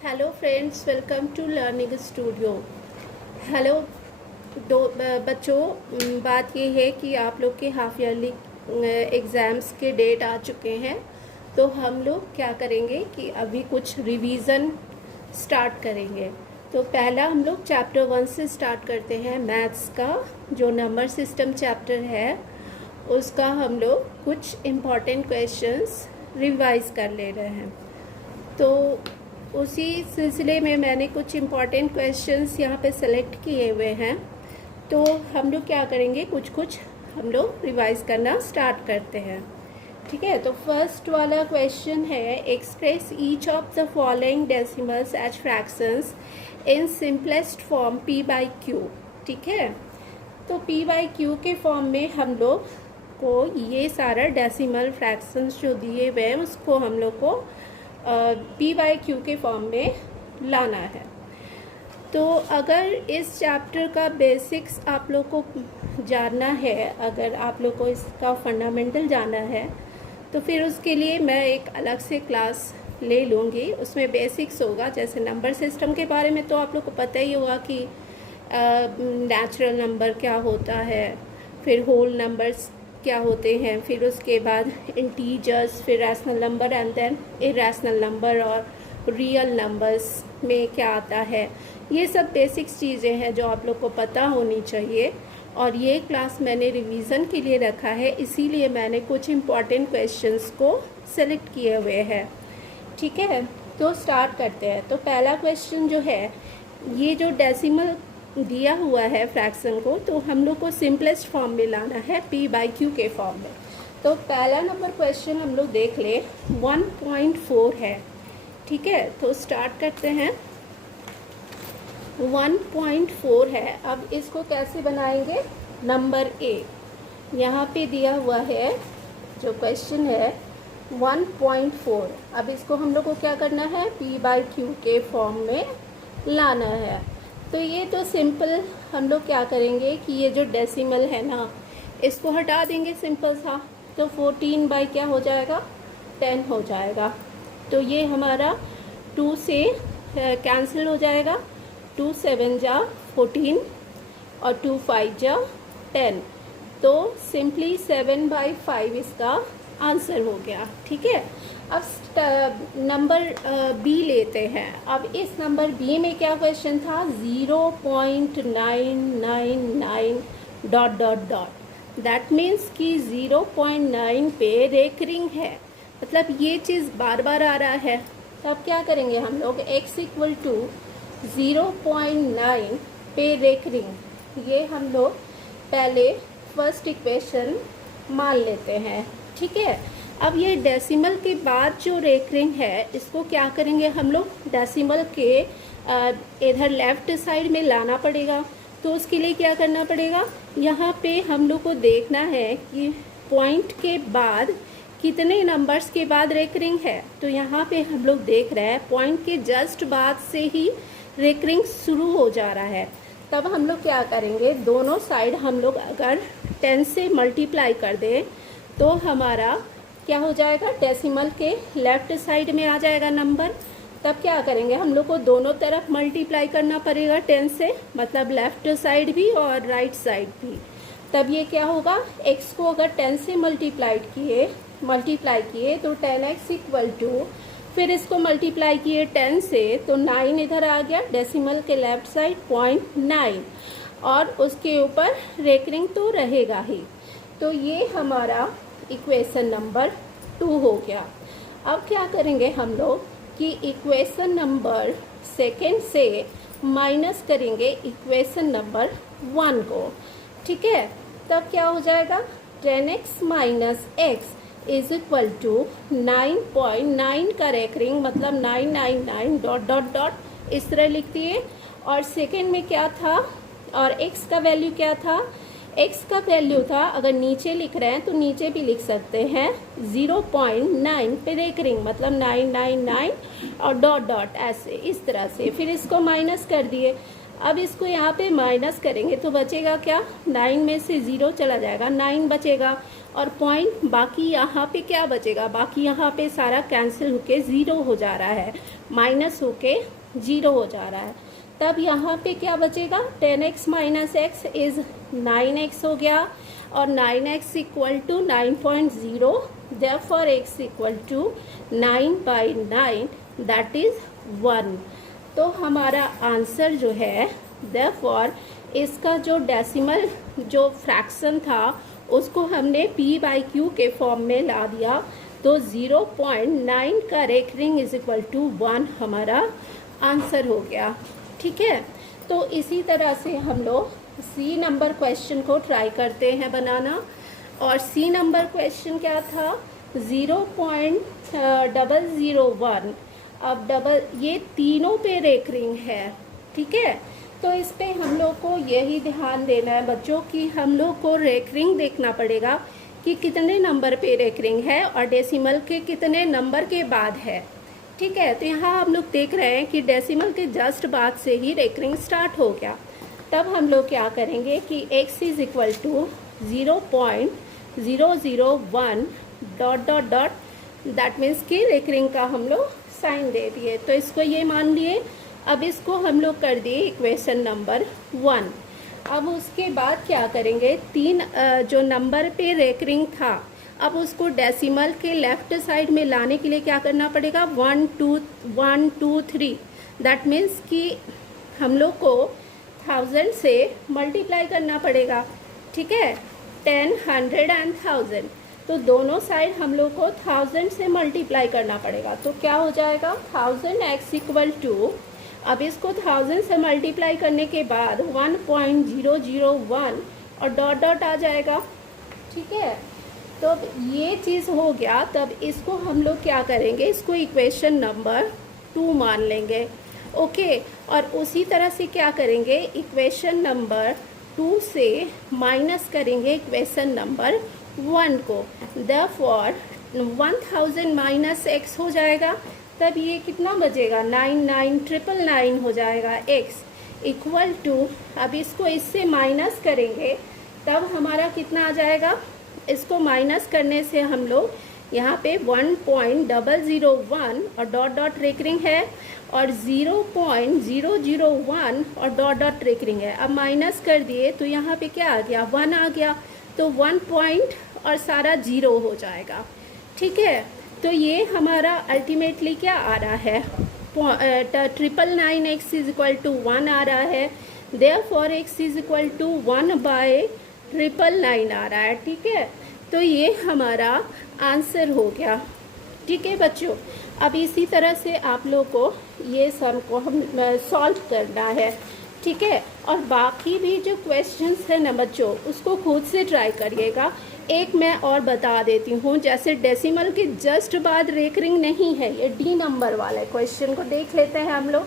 Hello friends, welcome to learning studio. Hello बच्चों, बात ये है कि आप लोग के हाफ ईयरली एग्ज़ाम्स के डेट आ चुके हैं। तो हम लोग क्या करेंगे कि अभी कुछ रिवीज़न स्टार्ट करेंगे। तो पहला हम लोग चैप्टर 1 से स्टार्ट करते हैं। मैथ्स का जो नंबर सिस्टम चैप्टर है उसका हम लोग कुछ इम्पॉर्टेंट क्वेश्चंस रिवाइज कर ले रहे हैं। तो उसी सिलसिले में मैंने कुछ इम्पॉर्टेंट क्वेश्चंस यहाँ पे सेलेक्ट किए हुए हैं। तो हम लोग क्या करेंगे, कुछ हम लोग रिवाइज करना स्टार्ट करते हैं। ठीक है, तो फर्स्ट वाला क्वेश्चन है, express each of the following decimals as fractions in simplest form p by q. ठीक है, तो p बाई क्यू के फॉर्म में हम लोग को ये सारा डेसिमल फ्रैक्शंस जो दिए हुए हैं उसको हम लोग को p बाई क्यू के फॉर्म में लाना है। तो अगर इस चैप्टर का बेसिक्स आप लोग को जानना है, अगर आप लोग को इसका फंडामेंटल जानना है, तो फिर उसके लिए मैं एक अलग से क्लास ले लूँगी। उसमें बेसिक्स होगा, जैसे नंबर सिस्टम के बारे में तो आप लोग को पता ही होगा कि नेचुरल नंबर क्या होता है, फिर होल नंबर्स क्या होते हैं, फिर उसके बाद इंटीजर्स, फिर rational number and then irrational number, और रियल नंबर्स में क्या आता है। ये सब बेसिक्स चीज़ें हैं जो आप लोग को पता होनी चाहिए। और ये क्लास मैंने रिवीजन के लिए रखा है, इसीलिए मैंने कुछ इम्पॉर्टेंट क्वेश्चंस को सेलेक्ट किए हुए हैं। ठीक है, तो स्टार्ट करते हैं। तो पहला क्वेश्चन जो है, ये जो डेसिमल दिया हुआ है फ्रैक्शन को, तो हम लोग को सिंपलेस्ट फॉर्म में लाना है p बाई क्यू के फॉर्म में। तो पहला नंबर क्वेश्चन हम लोग देख ले, 1.4 है। ठीक है, तो स्टार्ट करते हैं। 1.4 है। अब इसको कैसे बनाएंगे, नंबर ए यहाँ पे दिया हुआ है, जो क्वेश्चन है 1.4। अब इसको हम लोग को क्या करना है, p बाई क्यू के फॉर्म में लाना है। तो ये तो सिंपल हम लोग क्या करेंगे कि ये जो डेसिमल है ना, इसको हटा देंगे सिंपल सा। तो 14 बाई क्या हो जाएगा, 10 हो जाएगा। तो ये हमारा 2 से कैंसिल हो जाएगा। 2 7 जा 14 और 2 5 जा 10। तो सिंपली 7/5 इसका आंसर हो गया। ठीक है, अब नंबर बी लेते हैं। अब इस नंबर बी में क्या क्वेश्चन था, 0.999 dot dot dot. That means कि 0.9 पे रेकरिंग है, मतलब ये चीज़ बार बार आ रहा है। तब क्या करेंगे हम लोग, x इक्वल टू 0.9 पे रेकरिंग, ये हम लोग पहले फर्स्ट इक्वेशन मान लेते हैं। ठीक है, अब ये डेसिमल के बाद जो रेकरिंग है, इसको क्या करेंगे हम लोग, डेसिमल के इधर लेफ्ट साइड में लाना पड़ेगा। तो उसके लिए क्या करना पड़ेगा, यहाँ पे हम लोग को देखना है कि पॉइंट के बाद कितने नंबर्स के बाद रेकरिंग है। तो यहाँ पे हम लोग देख रहे हैं पॉइंट के जस्ट बाद से ही रेकरिंग शुरू हो जा रहा है। तब हम लोग क्या करेंगे, दोनों साइड हम लोग अगर 10 से मल्टीप्लाई कर दें तो हमारा क्या हो जाएगा, डेसिमल के लेफ्ट साइड में आ जाएगा नंबर। तब क्या करेंगे, हम लोग को दोनों तरफ मल्टीप्लाई करना पड़ेगा 10 से, मतलब लेफ्ट साइड भी और राइट साइड भी। तब ये क्या होगा, x को अगर 10 से मल्टीप्लाई किए तो 10x इक्वल टू, फिर इसको मल्टीप्लाई किए 10 से तो 9 इधर आ गया, डेसिमल के लेफ्ट साइड 0.9, और उसके ऊपर रेकरिंग तो रहेगा ही। तो ये हमारा इक्वेशन नंबर 2 हो गया। अब क्या करेंगे हम लोग कि इक्वेशन नंबर सेकेंड से माइनस करेंगे इक्वेशन नंबर 1 को। ठीक है, तब क्या हो जाएगा, 10x minus x is equal to 9.9 का रेकरिंग, मतलब 999 डॉट डॉट डॉट, इस तरह लिख दिए। और सेकेंड में क्या था, और x का वैल्यू क्या था, x का वैल्यू था, अगर नीचे लिख रहे हैं तो नीचे भी लिख सकते हैं 0.9 पे रेकरिंग, मतलब 999 और डॉट डॉट, ऐसे इस तरह से। फिर इसको माइनस कर दिए। अब इसको यहाँ पे माइनस करेंगे तो बचेगा क्या, 9 में से 0 चला जाएगा, 9 बचेगा और पॉइंट बाकी यहाँ पे क्या बचेगा, बाकी यहाँ पे सारा कैंसिल होके 0 हो जा रहा है, माइनस होके 0 हो जा रहा है। तब यहाँ पे क्या बचेगा, 10x minus x is 9x हो गया और 9x equal to 9.0, therefore x equal to 9/9 that is 1। तो हमारा आंसर जो है, देयरफॉर इसका जो डेसिमल जो फ्रैक्शन था उसको हमने p/q के फॉर्म में ला दिया, तो 0.9 का रेकरिंग इज इक्वल टू 1 हमारा आंसर हो गया। ठीक है, तो इसी तरह से हम लोग सी नंबर क्वेश्चन को ट्राई करते हैं बनाना। और सी नंबर क्वेश्चन क्या था, 0.001। अब ये तीनों पे रेकरिंग है। ठीक है, तो इस पे हम लोग को यही ध्यान देना है बच्चों कि हम लोग को रेकरिंग देखना पड़ेगा कि कितने नंबर पे रेकरिंग है और डेसिमल के कितने नंबर के बाद है। ठीक है, तो यहाँ हम लोग देख रहे हैं कि डेसिमल के जस्ट बाद से ही रेकरिंग स्टार्ट हो गया। तब हम लोग क्या करेंगे कि x is equal to 0.001 dot dot dot, that means कि रेकरिंग का हम लोग साइन दे दिए, तो इसको ये मान लिए। अब इसको हम लोग कर दिए इक्वेशन नंबर 1। अब उसके बाद क्या करेंगे, 3 जो नंबर पे रेकरिंग था, अब उसको डेसिमल के लेफ्ट साइड में लाने के लिए क्या करना पड़ेगा, 1 2 3, दैट मीन्स कि हम लोग को 1000 से मल्टीप्लाई करना पड़ेगा। ठीक है, 10 100 एंड 1000, तो दोनों साइड हम लोग को 1000 से मल्टीप्लाई करना पड़ेगा। तो क्या हो जाएगा, 1000x इक्वल टू, अब इसको 1000 से मल्टीप्लाई करने के बाद 1.001 और डॉट डॉट आ जाएगा। ठीक है, तो ये चीज़ हो गया। तब इसको हम लोग क्या करेंगे, इसको इक्वेशन नंबर 2 मान लेंगे। ओके, और उसी तरह से क्या करेंगे, इक्वेशन नंबर 2 से माइनस करेंगे इक्वेशन नंबर 1 को, देयरफॉर 1000 माइनस x हो जाएगा। तब ये कितना बचेगा, 99999 हो जाएगा x इक्वल टू, अब इसको इससे माइनस करेंगे तब हमारा कितना आ जाएगा, इसको माइनस करने से हम लोग यहाँ पे 1.001 और डॉट डॉट रेकरिंग है और 0.001 और डॉट डॉट रेकरिंग है। अब माइनस कर दिए तो यहाँ पे क्या आ गया, 1 आ गया, तो 1 पॉइंट और सारा 0 हो जाएगा। ठीक है, तो ये हमारा अल्टीमेटली क्या आ रहा है, 999x इज इक्वल टू 1 आ रहा है, therefore x is equal to 1/999 आ रहा है। ठीक है, तो ये हमारा आंसर हो गया। ठीक है बच्चों, अब इसी तरह से आप लोग को ये सम को हम सॉल्व करना है। ठीक है, और बाकी भी जो क्वेश्चंस है ना बच्चों, उसको खुद से ट्राई करिएगा। एक मैं और बता देती हूँ, जैसे डेसिमल के जस्ट बाद रेकरिंग नहीं है, ये डी नंबर वाला क्वेश्चन को देख लेते हैं हम लोग।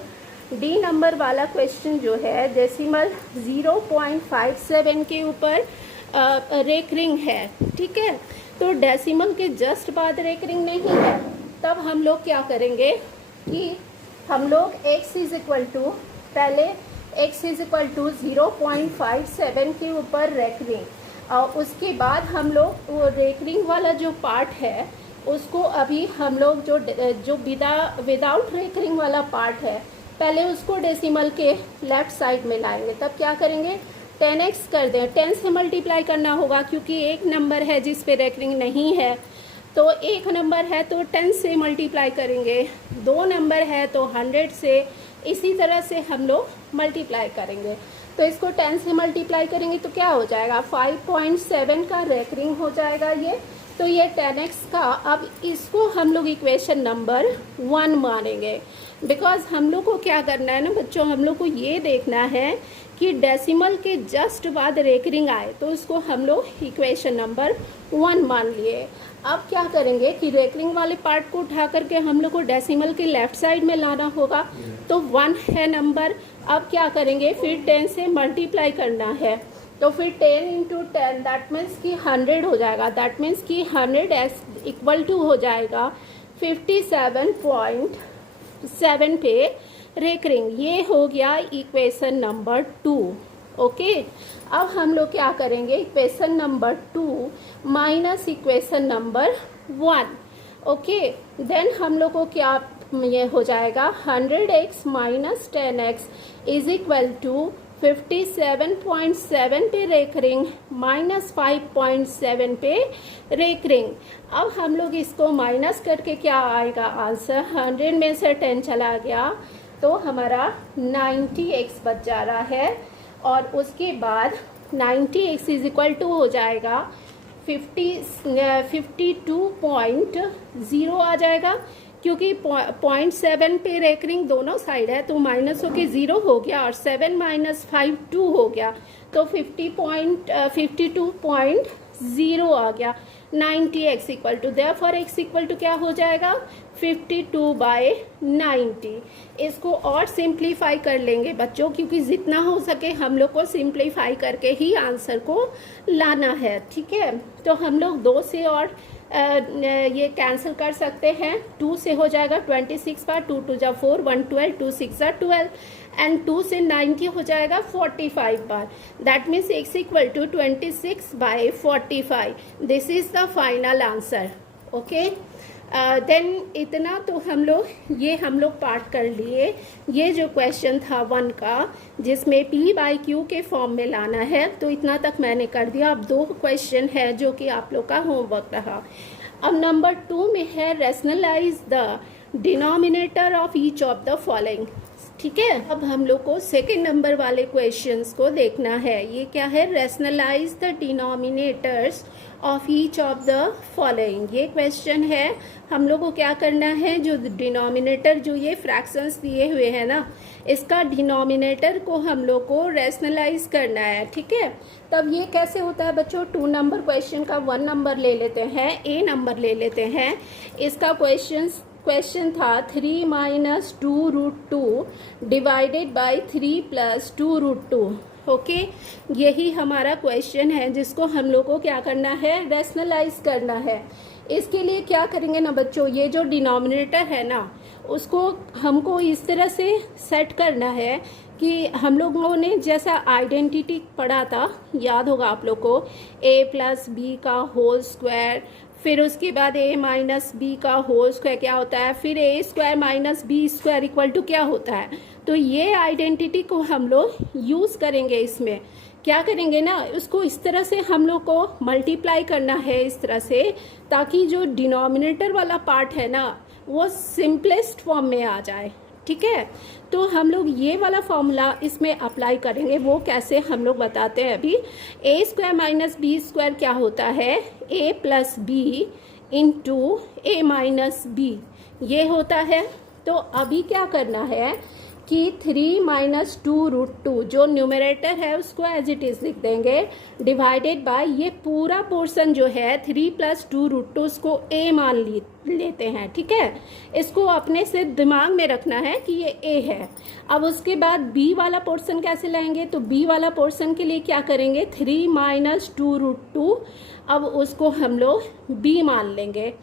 डी नंबर वाला क्वेश्चन जो है, डेसिमल 0.57 के ऊपर रेकरिंग है। ठीक है, तो डेसिमल के जस्ट बाद रेकरिंग नहीं है, तब हम लोग क्या करेंगे कि हम लोग x इज इक्वल टू, पहले x इज इक्वल टू 0.57 के ऊपर रेकरिंग, और उसके बाद हम लोग वो रेकरिंग वाला जो पार्ट है उसको अभी हम लोग जो विदाउट रेकरिंग वाला पार्ट है, पहले उसको डेसिमल के लेफ्ट साइड में लाएंगे। तब क्या करेंगे, 10x कर दें, 10 से मल्टीप्लाई करना होगा क्योंकि एक नंबर है जिस पे रेकरिंग नहीं है, तो एक नंबर है तो 10 से मल्टीप्लाई करेंगे, 2 नंबर है तो 100 से, इसी तरह से हम लोग मल्टीप्लाई करेंगे। तो इसको 10 से मल्टीप्लाई करेंगे तो क्या हो जाएगा, 5.7 का रेकरिंग हो जाएगा ये। तो ये 10x का, अब इसको हम लोग इक्वेशन नंबर 1 मानेंगे, बिकॉज हम लोग को क्या करना है ना बच्चों, हम लोग को ये देखना है कि डेसिमल के जस्ट बाद रेकरिंग आए, तो उसको हम लोग इक्वेशन नंबर 1 मान लिए। अब क्या करेंगे कि रेकरिंग वाले पार्ट को उठा करके हम लोग को डेसिमल के लेफ्ट साइड में लाना होगा, तो 1 है नंबर। अब क्या करेंगे, फिर 10 से मल्टीप्लाई करना है, तो फिर 10 इंटू 10 दैट मीन्स कि 100 हो जाएगा, दैट मीन्स कि 100x इक्वल टू हो जाएगा 57.7 पे रेकरिंग। ये हो गया इक्वेशन नंबर 2। ओके, अब हम लोग क्या करेंगे, equation number 2 minus equation number 1। Okay, then हम लोग को क्या ये हो जाएगा 100x minus 10x is equal to 57.7 पे रेकरिंग माइनस 5.7 पे रेकरिंग। अब हम लोग इसको माइनस करके क्या आएगा आंसर, 100 में से 10 चला गया तो हमारा 90x बच जा रहा है, और उसके बाद 90x इज इक्वल टू हो जाएगा 52.0 आ जाएगा, क्योंकि 0.7 पे रेकरिंग दोनों साइड है तो माइनस होके 0 हो गया, और 7 माइनस 5 2 हो गया तो 52.0 आ गया। 90x equal to therefore x equal to क्या हो जाएगा 52/90। इसको और सिंप्लीफाई कर लेंगे बच्चों, क्योंकि जितना हो सके हम लोग को सिंप्लीफाई करके ही आंसर को लाना है। ठीक है, तो हम लोग 2 से और ये कैंसिल कर सकते हैं। 2 से हो जाएगा 26 बार, 2 2 जा 4, 1 12, 2 6 जा 12, एंड 2 से 90 हो जाएगा 45 बार। That means x equal to 26/45। This is the final answer. Okay, then इतना तो हम लोग पार्ट कर लिए। ये जो क्वेश्चन था 1 का, जिसमें p/q के फॉर्म में लाना है, तो इतना तक मैंने कर दिया। अब 2 क्वेश्चन है जो कि आप लोग का होमवर्क रहा। अब नंबर 2 में है rationalise the denominator of each of the following. ठीक है, अब हम लोग को सेकेंड नंबर वाले क्वेश्चंस को देखना है। ये क्या है, rationalise the denominators of each of the following. ये क्वेश्चन है, हम लोग को क्या करना है, जो डिनोमिनेटर जो ये फ्रैक्शंस दिए हुए हैं ना, इसका डिनोमिनेटर को हम लोग को रैशनलाइज करना है। ठीक है, तब ये कैसे होता है बच्चों, 2 नंबर क्वेश्चन का 1 नंबर ले लेते हैं, ए नंबर ले लेते हैं। इसका क्वेश्चन था 3 minus 2√2 divided by 3 plus 2√2। Okay, यही हमारा क्वेश्चन है जिसको हम लोग को क्या करना है, रैशनलाइज करना है। इसके लिए क्या करेंगे ना बच्चों, ये जो डिनोमिनेटर है ना, उसको हमको इस तरह से सेट करना है कि हम लोगों ने जैसा आइडेंटिटी पढ़ा था, याद होगा आप लोग को, a प्लस बी का होल स्क्वायर, फिर उसके बाद a माइनस बी का होल स्क्वायर क्या होता है, फिर a² minus b square equal to क्या होता है। तो ये आइडेंटिटी को हम लोग यूज़ करेंगे। इसमें क्या करेंगे ना, उसको इस तरह से हम लोग को मल्टीप्लाई करना है, इस तरह से, ताकि जो डिनोमिनेटर वाला पार्ट है ना, वो सिंपलेस्ट फॉर्म में आ जाए। ठीक है, तो हम लोग ये वाला फॉर्मूला इसमें अप्लाई करेंगे। वो कैसे हम लोग बताते हैं अभी। a² माइनस बी स्क्वायर क्या होता है, a plus b into a minus b, ये होता है। तो अभी क्या करना है कि 3 माइनस 2√2 जो न्यूमरेटर है उसको एज इट इज़ लिख देंगे, डिवाइडेड बाय ये पूरा पोर्शन जो है 3 प्लस 2√2 उसको a मान लेते हैं। ठीक है, इसको अपने से दिमाग में रखना है कि ये a है। अब उसके बाद b वाला पोर्शन कैसे लाएंगे, तो b वाला पोर्शन के लिए क्या करेंगे, 3 माइनस 2√2, अब उसको हम लोग b मान लेंगे।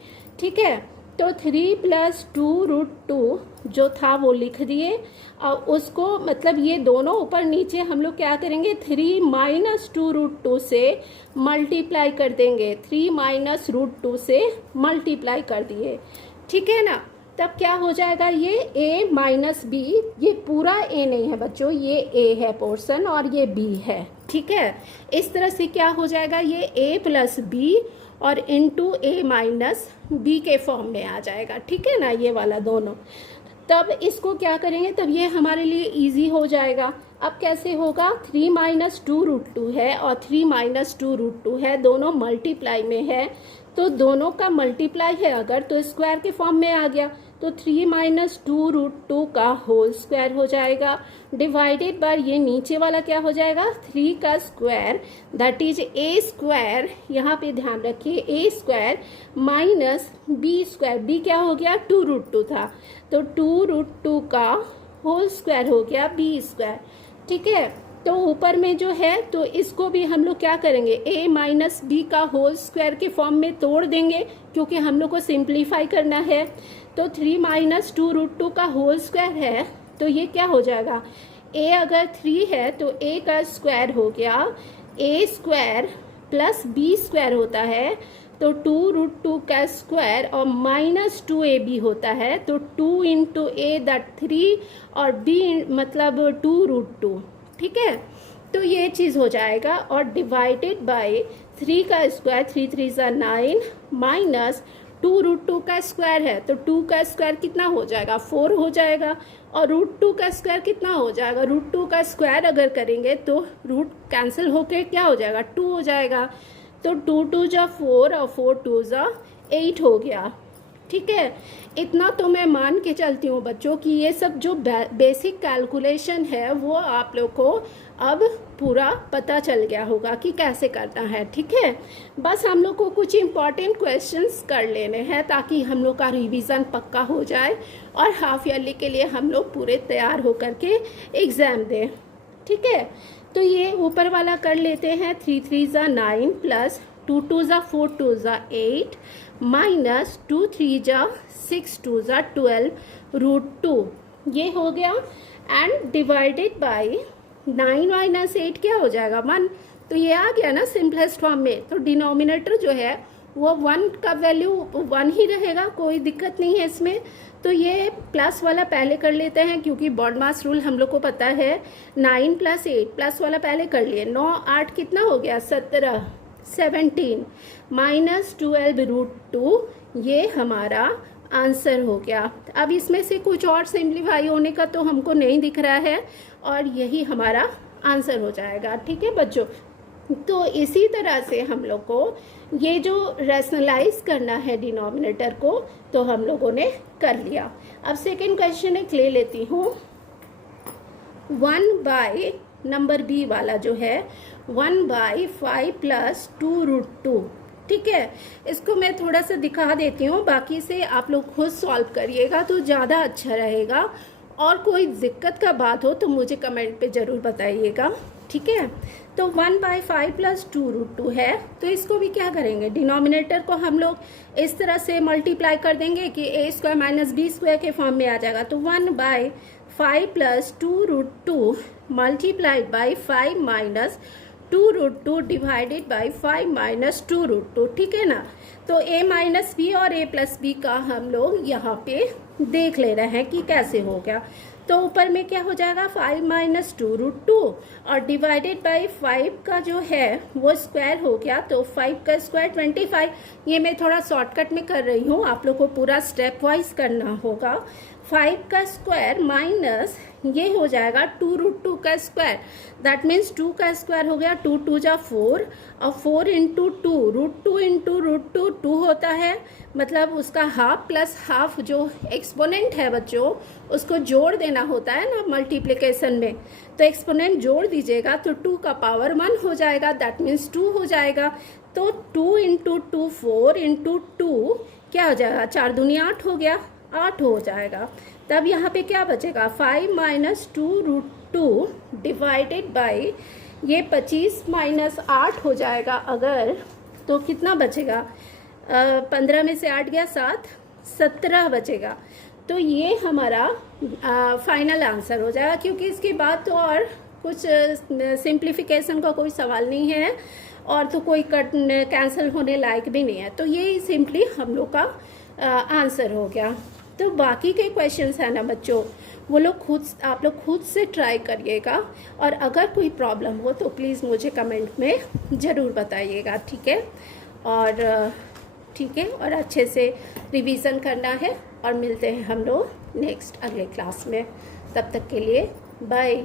ठीक है, तो 3 प्लस 2√2 जो था वो लिख दिए, और उसको मतलब ये दोनों ऊपर नीचे हम लोग क्या करेंगे, 3 माइनस 2√2 से मल्टीप्लाई कर देंगे। 3 माइनस √2 से मल्टीप्लाई कर दिए। ठीक है ना, तब क्या हो जाएगा, ये a माइनस बी, ये पूरा a नहीं है बच्चों, ये a है पोर्शन और ये b है। ठीक है, इस तरह से क्या हो जाएगा, ये a प्लस बी और इंटू a माइनस बी के फॉर्म में आ जाएगा। ठीक है ना, ये वाला दोनों। तब इसको क्या करेंगे, तब ये हमारे लिए इजी हो जाएगा। अब कैसे होगा, 3 माइनस 2√2 है और 3 माइनस 2√2 है, दोनों मल्टीप्लाई में है, तो दोनों का मल्टीप्लाई है अगर, तो स्क्वायर के फॉर्म में आ गया, तो 3 माइनस 2√2 का होल स्क्वायर हो जाएगा, डिवाइडेड बाय ये नीचे वाला क्या हो जाएगा, 3 का स्क्वायर, दैट इज a², यहाँ पे ध्यान रखिए, a² माइनस b², b क्या हो गया, 2√2 था, तो 2√2 का होल स्क्वायर हो गया b²। ठीक है, तो ऊपर में जो है, तो इसको भी हम लोग क्या करेंगे, a माइनस बी का होल स्क्वायर के फॉर्म में तोड़ देंगे, क्योंकि हम लोग को सिंप्लीफाई करना है। तो 3 माइनस 2√2 का होल स्क्वायर है, तो ये क्या हो जाएगा, a अगर 3 है तो a का स्क्वायर हो गया a square plus b square होता है, तो 2√2 का स्क्वायर और माइनस 2ab होता है, तो 2 इंटू ए दैट 3 और b मतलब 2√2, ठीक है। तो ये चीज़ हो जाएगा और डिवाइडेड बाय 3 का स्क्वायर, 3 3 ज़ा 9 माइनस 2√2 का स्क्वायर है, तो 2 का स्क्वायर कितना हो जाएगा, 4 हो जाएगा, और √2 का स्क्वायर कितना हो जाएगा, √2 का स्क्वायर अगर करेंगे तो रूट कैंसिल होकर क्या हो जाएगा, 2 हो जाएगा, तो 2 2 जा 4 और 4 2 जा 8 हो गया, ठीक है। इतना तो मैं मान के चलती हूँ बच्चों कि ये सब जो बेसिक कैलकुलेशन है वो आप लोग को अब पूरा पता चल गया होगा कि कैसे करना है, ठीक है। बस हम लोग को कुछ इम्पॉर्टेंट क्वेश्चंस कर लेने हैं ताकि हम लोग का रिवीजन पक्का हो जाए और हाफ ईयरली के लिए हम लोग पूरे तैयार होकर के एग्ज़ाम दें, ठीक है। तो ये ऊपर वाला कर लेते हैं, 3 3 ज़ा 9 प्लस 2 2 ज़ा 4 2 ज़ा 8 माइनस 2 3 ज़ा 6 2 ज़ा 12√2, ये हो गया, एंड डिवाइडेड बाय 9 माइनस 8 क्या हो जाएगा, 1, तो ये आ गया ना सिंपलेस्ट फॉर्म में। तो डिनोमिनेटर जो है वो 1 का वैल्यू 1 ही रहेगा, कोई दिक्कत नहीं है इसमें। तो ये प्लस वाला पहले कर लेते हैं क्योंकि बॉड मास रूल हम लोग को पता है, 9 + 8 प्लस वाला पहले कर लिए, 9 8 कितना हो गया, 17 17 माइनस 12√2, ये हमारा आंसर हो गया। अब इसमें से कुछ और सिंप्लीफाई होने का तो हमको नहीं दिख रहा है और यही हमारा आंसर हो जाएगा, ठीक है बच्चों। तो इसी तरह से हम लोग को ये जो रैशनलाइज करना है डिनोमिनेटर को, तो हम लोगों ने कर लिया। अब सेकेंड क्वेश्चन एक ले लेती हूँ, 1 बाय नंबर बी वाला जो है 1/5 + 2√2, ठीक है। इसको मैं थोड़ा सा दिखा देती हूँ, बाकी से आप लोग खुद सॉल्व करिएगा तो ज़्यादा अच्छा रहेगा, और कोई दिक्कत का बात हो तो मुझे कमेंट पे ज़रूर बताइएगा, ठीक है। तो 1/5 + 2√2 है, तो इसको भी क्या करेंगे, डिनोमिनेटर को हम लोग इस तरह से मल्टीप्लाई कर देंगे कि a² - b² के फॉर्म में आ जाएगा। तो 1/5 + 2√2 multiplied by 5 minus 2√2 divided by 5 minus 2√2, ठीक है ना। तो a माइनस बी और a प्लस बी का हम लोग यहाँ पे देख ले रहे हैं कि कैसे हो गया। तो ऊपर में क्या हो जाएगा, 5 माइनस 2√2 और डिवाइडेड बाई 5 का जो है वो स्क्वायर हो गया, तो 5 का स्क्वायर 25। ये मैं थोड़ा शॉर्टकट में कर रही हूँ, आप लोग को पूरा स्टेप वाइज करना होगा। 5 का स्क्वायर माइनस ये हो जाएगा 2√2 का स्क्वायर, दैट मीन्स 2 का स्क्वायर हो गया, 2 2 जा 4 और 4 इंटू 2, √2 इंटू √2 2 होता है, मतलब उसका हाफ प्लस हाफ जो एक्सपोनेंट है बच्चों उसको जोड़ देना होता है ना मल्टीप्लिकेशन में, तो एक्सपोनेंट जोड़ दीजिएगा तो 2 का पावर 1 हो जाएगा, दैट मीन्स 2 हो जाएगा। तो 2 इंटू 2 4 इंटू 2 क्या हो जाएगा, 4 दूनी 8 हो गया, 8 हो जाएगा। तब यहाँ पे क्या बचेगा, 5 माइनस 2√2 डिवाइडेड बाई ये 25 माइनस 8 हो जाएगा अगर, तो कितना बचेगा, 15 में से 8 गया 7, 17 बचेगा। तो ये हमारा फाइनल आंसर हो जाएगा, क्योंकि इसके बाद तो और कुछ सिंप्लीफिकेशन का कोई सवाल नहीं है और तो कोई कट कैंसिल होने लायक भी नहीं है। तो ये सिंपली हम लोग का आंसर हो गया। तो बाकी के क्वेश्चंस है ना बच्चों, वो लोग आप लोग खुद से ट्राई करिएगा, और अगर कोई प्रॉब्लम हो तो प्लीज़ मुझे कमेंट में ज़रूर बताइएगा, ठीक है। और ठीक है, और अच्छे से रिवीजन करना है, और मिलते हैं हम लोग नेक्स्ट अगले क्लास में। तब तक के लिए बाय।